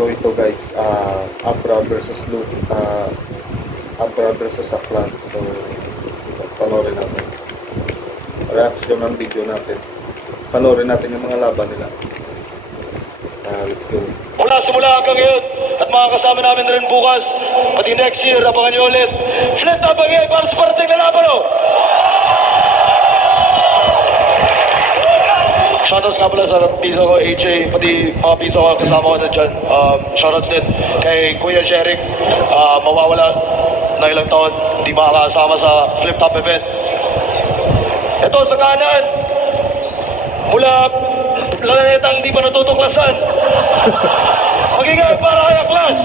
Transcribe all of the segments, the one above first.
So ito guys, Abra versus Abra versus Aklas. So panoorin natin. Reaction ng video natin. Panoorin natin yung mga laban nila. Let's go. Mula simula hanggang ngayon at mga kasama namin na rin bukas, pati next year, abangan nyo ulit. Flip top again para sa parating na laban, oh! Shoutouts nga pala sa pizza ko, AJ, pati mga pizza ko kasama ko na dyan. Shoutouts din kay Kuya Jeric, mawawala na ilang taon, hindi makakasama sa flip top event. Ito sa kanan, mula Lanetang hindi pa natutuklasan. Magiging para kay Aklas.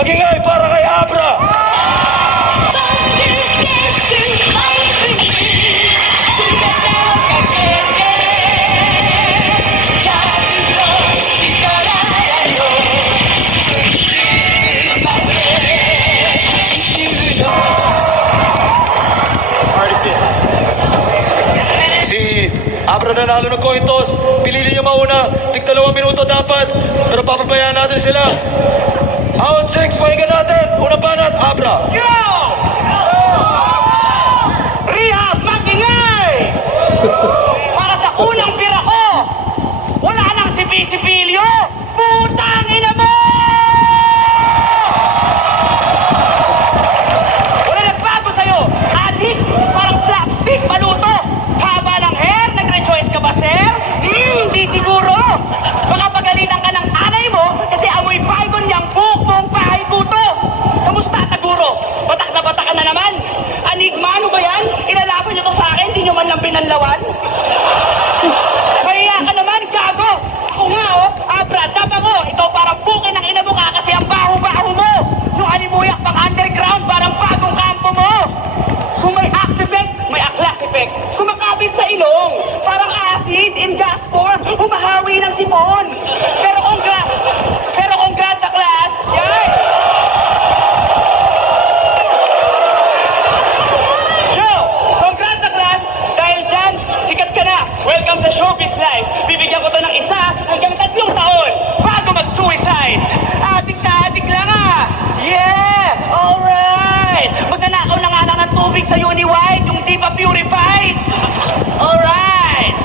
Magingay para kay Abra. Si Abra nanalo ng cointos. Pinili niya mauna. Tig 2 minuto dapat. Pero papabayaan natin sila. Out 6, pahinga natin. Unang banat, Abra. Yo! Rehab, magingay! Para sa unang pira ko, wala nang sipi-sipilyo. Putang ina mo! Wala nagbago sa'yo. Adik, parang slapstick, maluto. Haba ng hair, nag-rejoice ka ba, sir? Hindi siguro. Baka pagalitan ka ng anay mo kasi amoy baygon niyang buhok mong bahay buto. Kamusta, Taguro? Batak ka na naman. Anigma, ano ba yan? Ilalaban niyo to sa akin, di niyo man lang pinanlawan? Kaya ka naman, gago. Ako nga, oh, Abra, daba ko. Ikaw parang bukin ng ina mo ka kasi ang baho-baho mo. Yung alimuyak pang underground, parang bagong kampo mo. Kung may axe effect, may aklas effect. Kumakabit sa ilong, parang acid in gas form, humahawi ng sipon. Pero congrats sa class. Yay! Yo, congrats sa class. Dahil dyan, sikat ka na. Welcome sa showbiz life. Bibigyan ko to ng 1 hanggang 3 taon bago mag-suicide. Adik na adik lang ah. Yeah, alright. Magnanakaw na nga lang ng tubig sa Uniwide, yung di pa purified. Alright.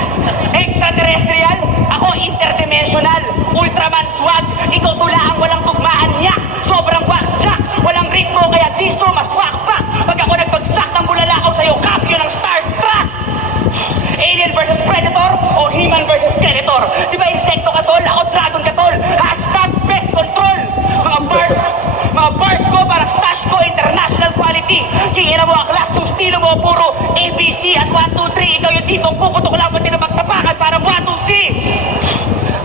Extraterrestrial, ako interdimensional. Ultraman swag, ikaw tulaang walang tugmaan niya. Sobrang wakjak, walang ritmo kaya di sumaswak pa. Pag ako nagbagsak ng bulalakaw sa'yo, kapyo ng starstruck. Alien versus Predator o He-Man versus Skeletor. Di ba insekto ka tol? Ako dragon ka tol. Hashtag best control. Mga bars ko para stash ko international quality. Kingin na mo ang class, yung estilo mo puro ABC at 1, 2, 3. Ikaw yung tipong kukutok lang pati na magtapakan parang 1, 2, C.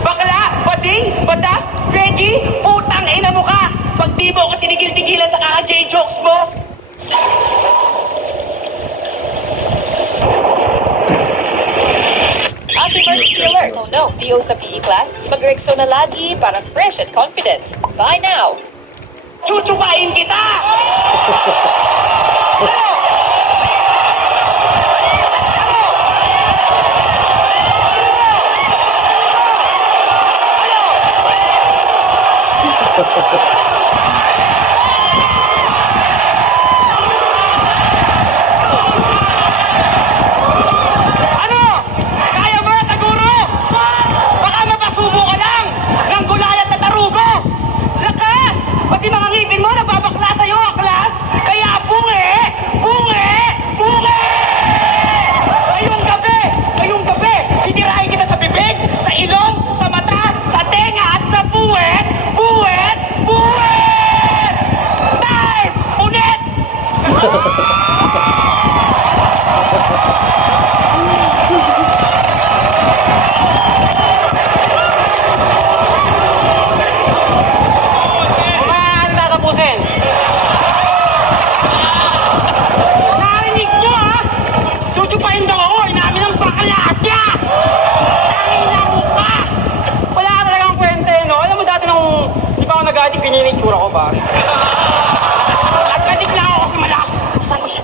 Bakla, bading, batas, Peggy, putang ina mo ka. Pag di mo ko tinigil-tigilan sa kaka-gay jokes mo. As emergency alert! Oh no, PO sa PE class. Mag-Rexo na lagi para fresh and confident. Bye now! Chuchupain kita! Ano? Kaya mo na, Taguro? Baka mapasubo ka lang ng gulayat na tarugo. Lakas! Pati mga ngipin mo nababakla sa'yo, Aklas. Kaya po,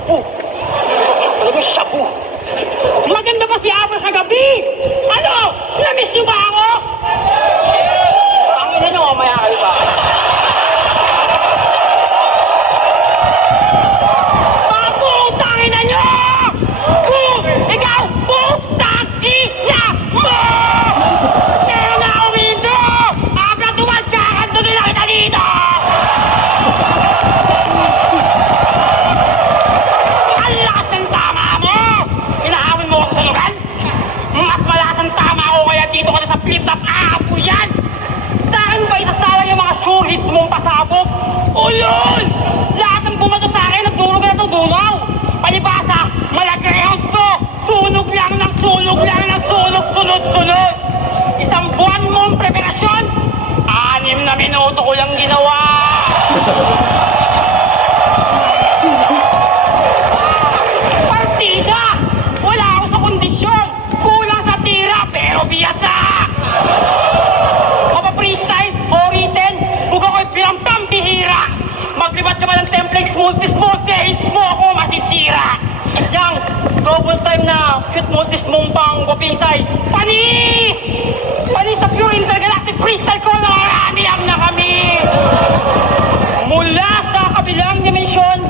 shabu. Alam mo, shabu. Maganda pa si Abra sa gabi. Ano? Namiss niyo ba ako? Ang ina niyo, mamaya kayo sa akin. Putang ina niyo! Ikaw, putang ina mo! Meron na ako dito! Abra, tuwad ka! Kanto nila kita dito! Ang lakas ng tama mo! Inaawin mo ako sa lugar? Mas malakas ang tama ko kaya dito ka na sa flip-top aapo yan! Sa akin ba isasalang yung mga sure hits mong pasabog? Ulol! Lahat ng bumato sa akin, nagdurog na ito dunaw! Palibasa, malagrehos to! Sunog lang ng sunog lang ng sunog, sunod-sunod! Isang buwan mong preparasyon, 6 na minuto ko lang ginawa! Partida! Wala ako sa kondisyon! Kulang sa tira, pero biyasa! Mapa-freestyle o written, buka ko'y pirampam bihira! Maglibat ka ba ng templates, multi-small hits mo ako masisira! Yang double time na cute multis mong pang wapisay, panis! Panis sa pure intergalactic freestyle ko na marami ang nakamis! Mula sa kabilang dimensyon,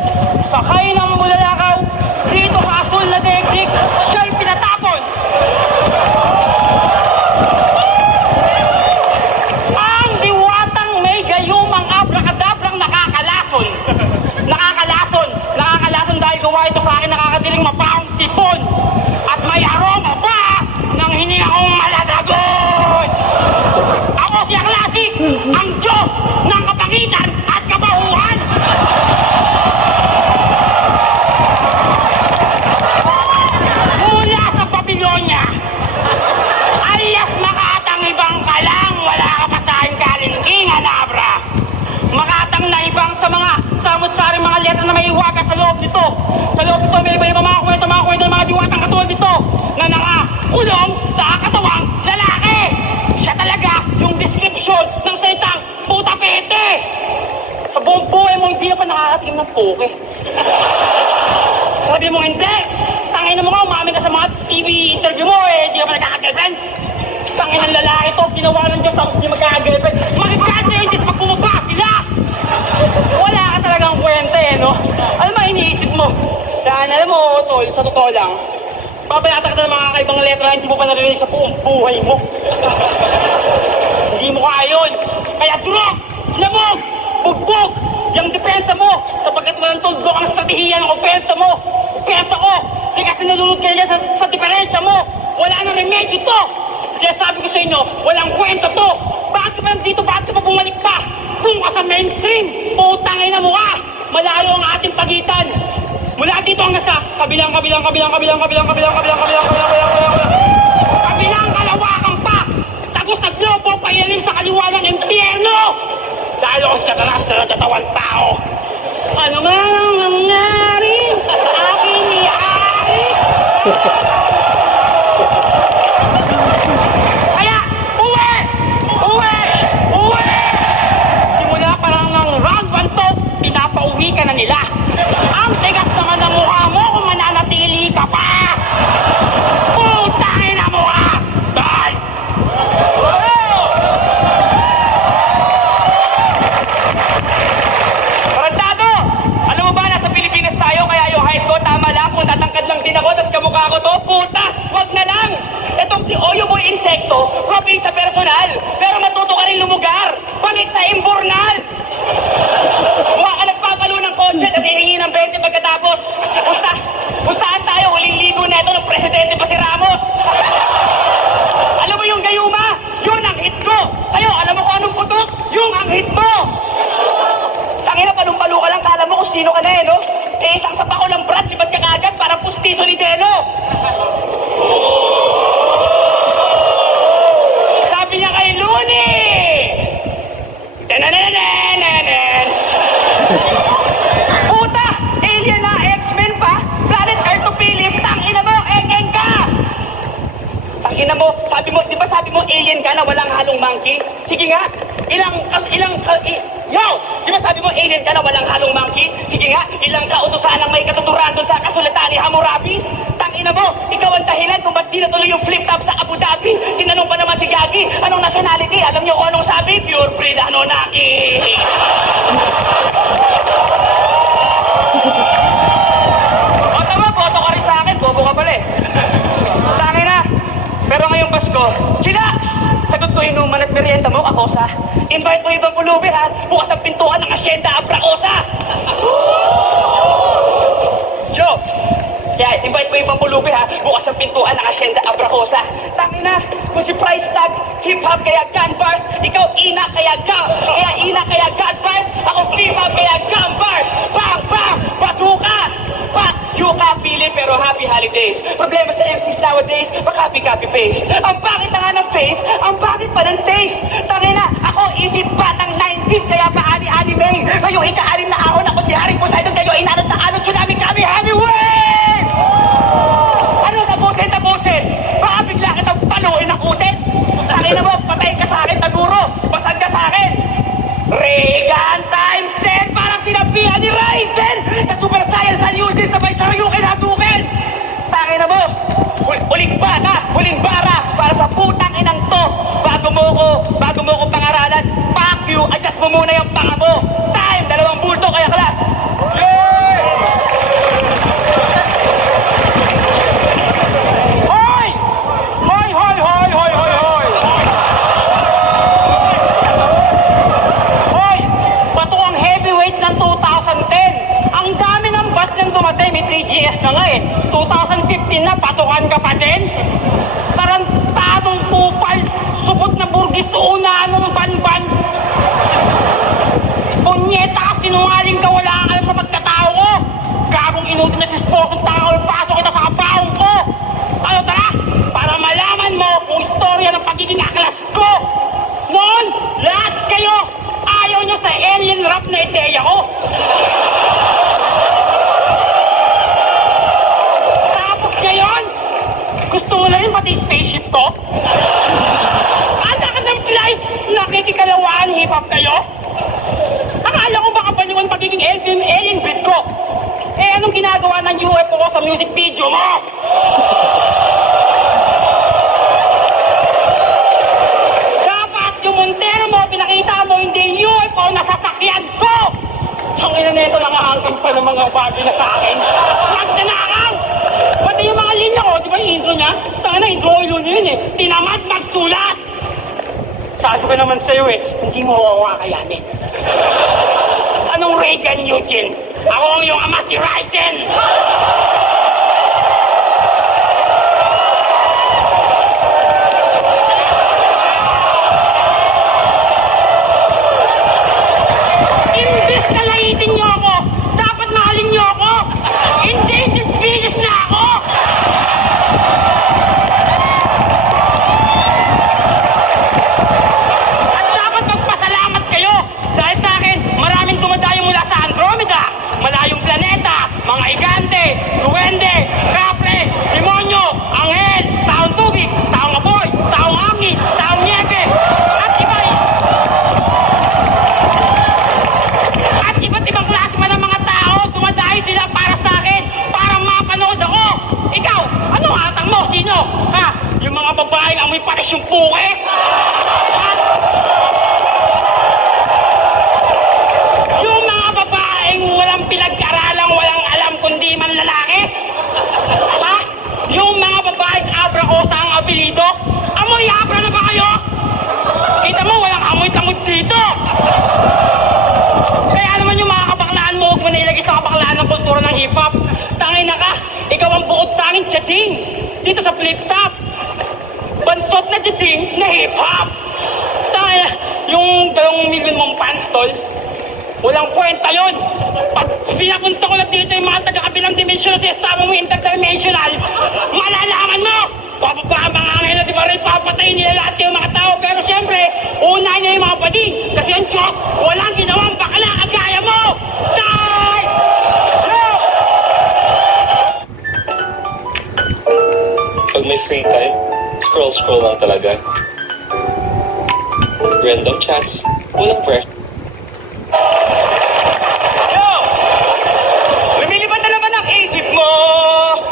sakay ng bulalakaw, dito sa asul na daigdig, siya'y pinatapon! Ang diwatang may gayumang abracadabrang nakakalason! Nakakalason dahil gawa ito sa akin nakakadiling mapaong sipon! At may aroma pa ng hininga kong maladagon! Ako si Classic, ang Diyos ng kapangitan at kabahuan! Mula sa Babylonia, alias makatang ibang ka lang, wala ka pa sa aking kalingkingan, Abra. Makatang na ibang sa mga samot-saring mga letra na may iwaga sa loob nito. Sa loob nito may iba-iba mga kwento ng mga diwatang katulad nito na nakakulong sa katawang lalaki. Siya talaga yung description ng salitang puta pete. Sa buong buhay mo hindi ka pa nakakatikim ng poke. Sabi mo hindi. Tangin mo nga, umamin ka sa mga TV interview mo hindi ka pa nagkaka-girlfriend. Tangin ng lalaki to, ginawa ng Diyos tapos hindi magkaka-girlfriend. Makikante yung Diyos pag bumaba sila. Wala ka talagang kwenta no? Ano ba iniisip mo? Yan, alam mo, tol, sa totoo lang, babayatan ka ng mga kaibang letra na hindi mo pa narinig sa buong buhay mo. Hindi mo kaya yun. Kaya durog, labog, bugbog, yung depensa mo, sapagkat walang tuldo ang estratehiya ng opensa mo. Opensa ko, di kasi nalulod ka niya sa diferensya mo. Wala nang remedyo to. Kasi sabi ko sa inyo, walang kwento to. Bakit ka ba nandito? Bakit ka ba bumalik pa? Doon ka sa mainstream. Putangin na mo ka. Malayo ang ating pagitan. Mula dito hanggang sa kabilang kalawakan pa. Tagos sa globo, pailim sa kaliwa ng impyerno. Dahil ako sa talas na nagtatawang tao. Ano man ang nangyari, aking niyari. Kaya, uwi! Simula pa lang ng round 1 to, pinapauwi ka na nila. Ang tigas naman ng mukha mo kung mananatili ka pa! Putangin na mukha! Dahil! Barantado! Alam mo ba, nasa Pilipinas tayo, kaya yung height ko tama lang kung tatangkad lang din ako, tas kamukha ko to, puta! Wag na lang! Etong si Oyo Boy Insekto, copying sa personal, pero matuto ka rin lumugar! Balik sa imburnal! Mukha ka nagpapalo ng kotse kasi hihingi ng 20 pagkatapos. Pustahan tayo, huling ligo na ito ng presidente pa si Ramos. Alam mo yung gayuma? Yun ang hit ko. Sa'yo, alam mo kung anong putok? Yung ang hit mo. Tangina, palong-palo ka lang, kala mo kung sino ka na no? Isang sapa ko ng brat, libat ka kagad para pustiso ni Delo. Sabi niya kay Luni! Tananananan! Puta! Alien na! X-Men pa! Planet Earth to Philip! Tangina mo! Eng-eng ka! Tangina mo! Sabi mo, di ba sabi mo alien ka na walang halong monkey? Sige nga! Yo! Di ba sabi mo alien ka na walang halong monkey? Sige nga, ilang kautusan ang may katuturan doon sa kasulatan ni Hammurabi? Tangina mo, ikaw ang dahilan kung ba't di natuloy yung flip top sa Abu Dhabi. Tinanong pa naman si Gagi, anong nationality? Alam niyo kung anong sabi? Pure breed Anunnaki. O tama, boto ka rin sa akin, bobo ka pala eh. Tangina, pero ngayong Pasko, chillax! Sagot ko inuman at merienda mo, Kakosa. Invite mo ibang pulubi ha, bukas ang pintuan ng Hacienda Abracosa. Joe, kaya invite mo ibang pulubi ha, bukas ang pintuan ng Hacienda Abracosa. Tangina, kung si price tag, hip-hop kaya gun bars, ikaw ina kaya gun bars, ako hip-hop kaya gun bars. Bang, bang, basuka! Pak, yuka, pili pero happy holidays. Problema sa MCs nowadays, copy paste. Ang bakit na nga ng face, ang bakit pa ng taste. Tangina, ako isip batang 90s, kaya pa anime. Ngayong ika-anim na ahon, ako si Haring Poseidon, kayo inanod na anod, tsunami kami, heavyweight! Ano, tapusin? Baka bigla kitang paluin ng utin. Tangina mo, patay ka sa akin, taguro, basag ka sa akin. Reagan times 10, parang sinabihan ni Ryzen. Sa Super Saiyan sa Eugene, sabay Shoryuken hatukin. Tangina mo, huling bara, para sa putang inang to. Bago mo ko pangaralan, fuck you, adjust mo muna yung panga mo. Time, 2 bulto kaya class. Yay! Hoy! Hoy! Bato ang heavyweights ng 2010. Ang dami ng batch ng dumatay, may 3GS na nga eh. 2015 na, patukan ka pa din? Tarantadong kupal, subot na burgis, unahan ng banban. Punyeta ka, sinungaling ka, wala kang alam sa pagkatao ko. Gagong inutin na si Spock, ang tao, ipasok kita sa kapaong ko. Ano tara, para malaman mo kung istorya ng pagiging aklas ko. Noon, lahat kayo, ayaw niyo sa alien rap na ideya ko. Tapos ngayon, gusto mo na rin pati spaceship ko? Anak ng flies, nakikikalawaan hip-hop kayo? Akala ko baka paliwan pagiging alien breed ko. Eh, anong ginagawa ng UFO ko sa music video mo? Dapat yung Montero mo, pinakita mo, hindi yung UFO na sasakyan ko! Ang ina nito, nangaangking pa ng mga bagay na sa akin. Magdanakaw! Pati yung mga linya ko, di ba yung intro niya? Tanga na, intro ko yun eh. Tinamad magsulat! Sabi ko naman sa'yo eh, hindi mo kakayanin. Anong Reagan Eugene? Ako ang iyong ama si Ryzen! Imbis na lahitin niyo ako, dapat mahalin niyo ako! Endangered species na ako! At dapat magpasalamat kayo dahil sa akin, maraming dumadayo mula sa Andromeda, malayong planeta, mga igante, duwende, kapre, demonyo, anghel, taong tubig, taong apoy, taong hangin, taong niebe, at iba't ibang klase pa ng mga tao, dumadayo sila para sa akin, para mapanood ako. Ikaw, ano atang mo? Sino? Ha? Yung mga babaeng amoy pares yung puke? At yung mga babaeng walang pinag-aralang, walang alam kundi man lalaki? Ha? Yung mga babaeng Abracosa ang apelido? Amoy Abra na ba kayo? Kita mo, walang amoy-tamod dito! Kaya naman yung mga kabaklaan mo, huwag mo na ilagay sa kabaklaan ng kultura ng hip-hop. Tangina ka, ikaw ang bukod tanging tiyading dito sa flip-top. Bansot na tiyading na hip-hop. Tangina, yung 2 million mong fans, tol, walang kwenta yun. Pag pinapunta ko na dito yung mga taga-kabilang dimensyon na siyasama mo interdimensional, malalaman mo! Bababa ang mga angel na di ba rin papatayin nila lahat yung mga tao. Pero siyempre, unahin niya yung mga bading. Kasi ang Diyos, walang ginawang bakla kagaya mo! Die! Pag may free time, scroll lang talaga. Random chats, Walang pressure. Yo! Lumilipad na naman ang isip mo!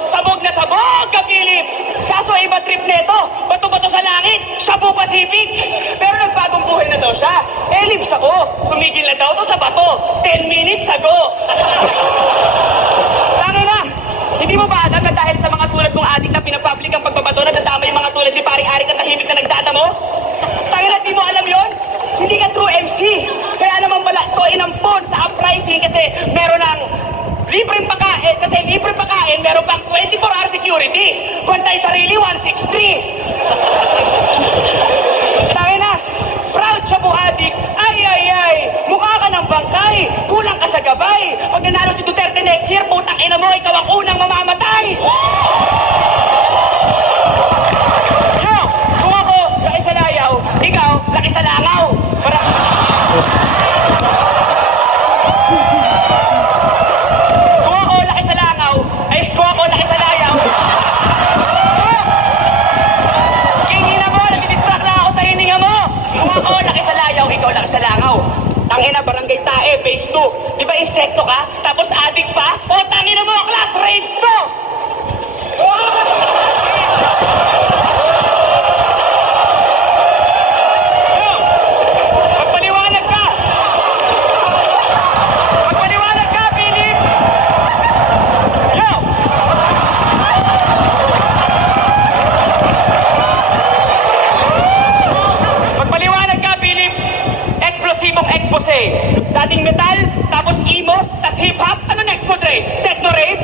Sabog na sabog ka, Philip! Kaso iba trip neto, bato-bato sa langit, Shabu Pacific! Pero nagbagong buhay na daw siya. Libs ako, tumigil na daw to sa bato, 10 minutes ago! Tama na! Hindi mo ba alam na dahil sa mga tulad mong adik na pinapublic ang pagbabato na dadama yung mga tulad ni paring Arik na tahimik na nagdadamo? Tayo na, di mo alam yon? Hindi ka true MC. Kaya naman pala ito inampon sa uprising kasi meron ng libreng pagkain. Kasi libreng pagkain, meron pang 24-hour security. Bantay sarili, 163. Tayo na, proud siya po adik. Ay, ay, ay, mukha ka ng bangkay. Kulang ka sa gabay. Pag nanalo si Duterte next year, putang ina mo, ikaw ang unang mamamatay. Yo, kung ako, laki sa layaw, ikaw, laki sa langaw. Para... Kung ako, laki sa langaw, ay, kung ako, laki sa layaw. Kingina mo, nag-distract na ako sa hininga mo. Kung ako, laki sa layaw, ikaw, laki sa langaw. Tangina, barangay tae, phase 2. Di ba insekto ka? Tapos adik pa? O, tangina mo, class rape to! Yo! Magpaliwanag ka! Magpaliwanag ka, Philip! Yo! Magpaliwanag ka, Philips! Eksplosibong expose. Dating metal, tapos emo, tas hip-hop. Ano next mo, Dre? Techno-rape?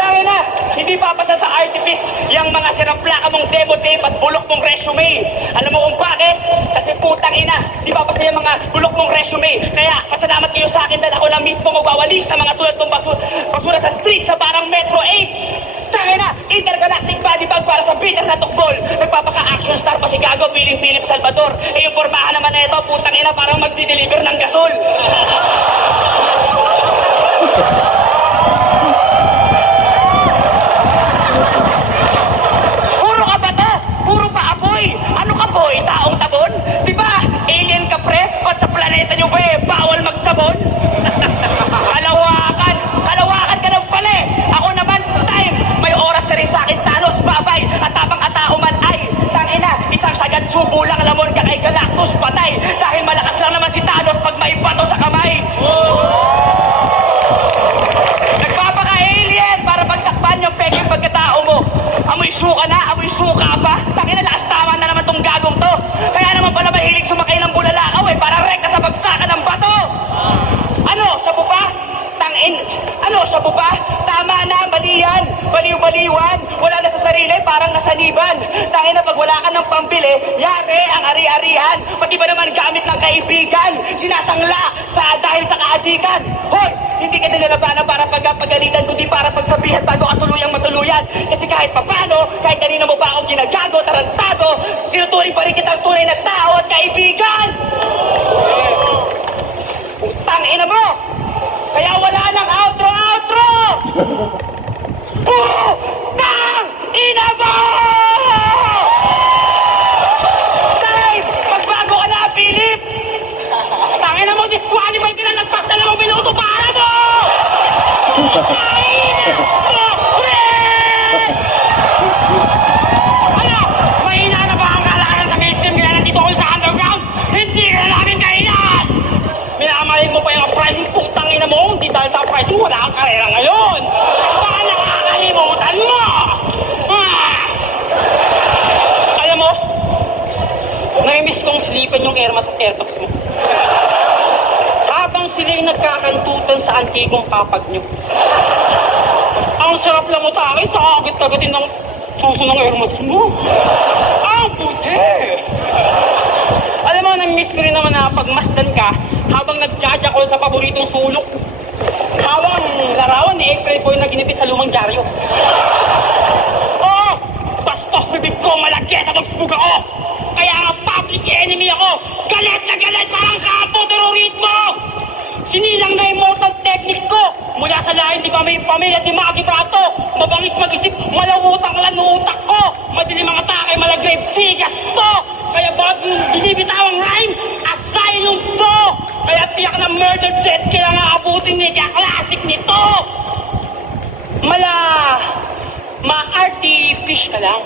Tayo na! Hindi papasa sa artifice yung mga siraplaka mong demo tape at bulok mong resume. Alam mo kung bakit? Kasi putang ina, di papasa yung mga bulok mong resume. Kaya, pasalamat kayo sa akin dahil ako na mismo magwawalis ng mga tulad mong basura sa street sa parang Metro 8. Tayo na! Intergalactic body bag para sa bitter na tukbol. Nagpapaka-action star pa si Gago, piling Philip Salvador. Eh yung pormahan naman na ito, putang ina, parang magdi-deliver ng gasol. Puro ka ba to? Puro pa apoy? Ano ka boy? Taong tabon? Di ba? Alien ka pre? Ba't sa planeta nyo ba bawal magsabon? Kalawakan! Kalawakan ka ng pala eh! Ako naman, time! May oras na rin sa akin, Thanos, babay! At tabang atao man ay, tangina, isang sagad subo lang, lamon ka kay Galactus, patay! Dahil malakas lang naman si Thanos pag may bato sa kamay! Nagpapaka-alien para pagtakpan yung peking pagkatao mo! Amoy suka na, amoy suka pa! Tangina, laas-tama na naman tong gagong to! Kaya naman pala mahilig sumakay ng bulalakaw eh, para rekta sa bagsakan ng bato! Ano, sabu pa? Ano, sabu pa? Tama na, mali yan. Baliw-baliwan. Wala na sa sarili, parang nasaniban. Tangin na pag wala ka ng pambili, yari ang ari-arihan. Pati ba naman gamit ng kaibigan? Sinasangla dahil sa kaadikan. Hoy, hindi ka nilalabanan para pagpagalitan, kundi para pagsabihan bago ka tuluyang matuluyan. Kasi kahit papano, kahit kanina mo pa ako ginagago, tarantado, tinuturing pa rin kitang tunay na tao at kaibigan. Tangina mo! Kaya wala nang outro! Putang ina mo! Time! Magbago ka na, Philip! Tangina mo, disqualified ka na, nagpagdalawang minuto para mo! Tangina mo! Ano? Mahina na ba ang kalakaran sa mainstream kaya nandito ko sa underground? Hindi ka na namin kailangan! Minamalig mo pa yung pricing, putang ina mo, hindi dahil sa pricing, wala kang karera ngayon! Baka nakakalimutan mo! Alam mo, nai-miss kong slipan yung airmat at airbags mo. Habang sila'y nagkakantutan sa antigong papag nyo. Ang sarap lang mo tayo sa agit-agatin ng suso ng airmats mo. Ang puti! Alam mo, nami-miss ko rin naman na pagmasdan ka habang nag-judge ako sa paboritong sulok. Habang larawan ni April Boy na ginipit sa lumang dyaryo. Oo! Bastos bibig ko, malagyan at nagsbug ako! Kaya nga public enemy ako! Galit na galit parang kapo, terrorismo! Sinilang na immortal technique ko! Mula sa lahin, di ba may pamilya, di makiprato! Mabangis mag-isip, malawutang lang ng utak ko! Madilim mga takay, malagrave, tigas to! Kaya bago yung binibitawang rhyme, asylum murder death kailangan abutin ni kaya classic nito! Ma-arty-fish ka lang.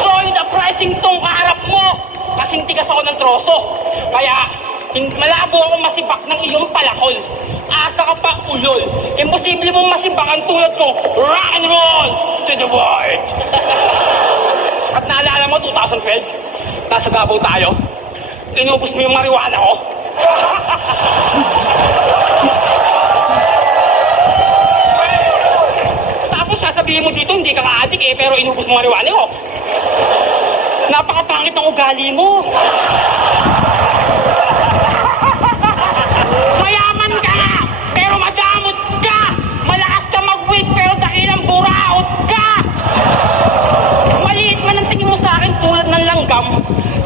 Solid uprising tong kaharap mo! Kasing tigas ako ng troso. Kaya, malabo ako masibak ng iyong palakol. Asa ka pa ulol. Imposible mong masibak ang tulad ko. Rock and roll to the world! At naalala mo, 2012, nasa Davao tayo. Inubos mo yung marijuana ko. Tapos sasabihin mo dito, hindi ka ka-addict eh, pero inubos mo marijuana ko. Napakapangit ng ugali mo. Mayaman ka nga, pero madamot ka. Malakas ka mag-weed, pero dakilang buraot ka. Maliit man ang tingin mo sa akin tulad ng langgam.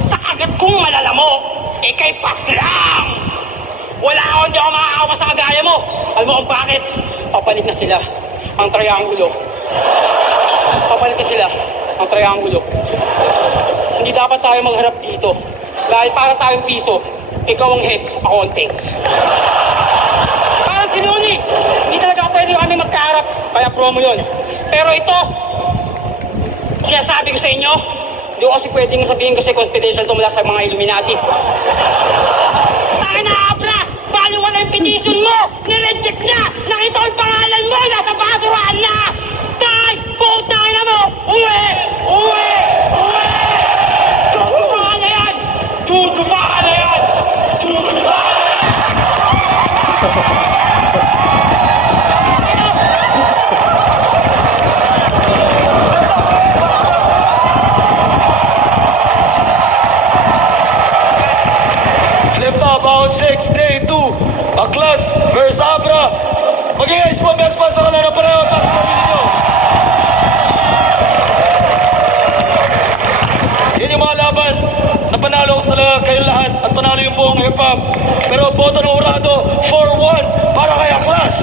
Sa kagat kong malalamok, kay paslang. Wala ako, hindi ako makakawa sa kagaya mo. Alam mo kung bakit? Papalit na sila ang triangulo. Papalit na sila ang triangulo. Hindi dapat tayo magharap dito. Dahil para tayong piso, ikaw ang heads, ako ang tails. Parang si Looney, hindi talaga pwede kami magkaharap. Kaya promo yun. Pero ito, sinasabi ko sa inyo, hindi ko kasi pwedeng sabihin kasi confidential ito mula sa mga Illuminati. Taka na, Abra! Bali wala yung petition mo! Nireject na! Nakita ko yung pangalan mo! Nasa basurahan na! Tay! Puta na mo! Uwi! Uwi! Uwi! Chuchupa ka na yan! Chuchupa ka na yan! Chuchupa ka na yan! Flip top, round 6, day 2. Aklas versus Abra. Mag-i-ice po, best pass sa kanila pareho para sa pili nyo. Yan yung mga laban na panalo talaga kayong lahat at panalo yung buong hip-hop. Pero boto ng Urado, 4-1 para kay Aklas.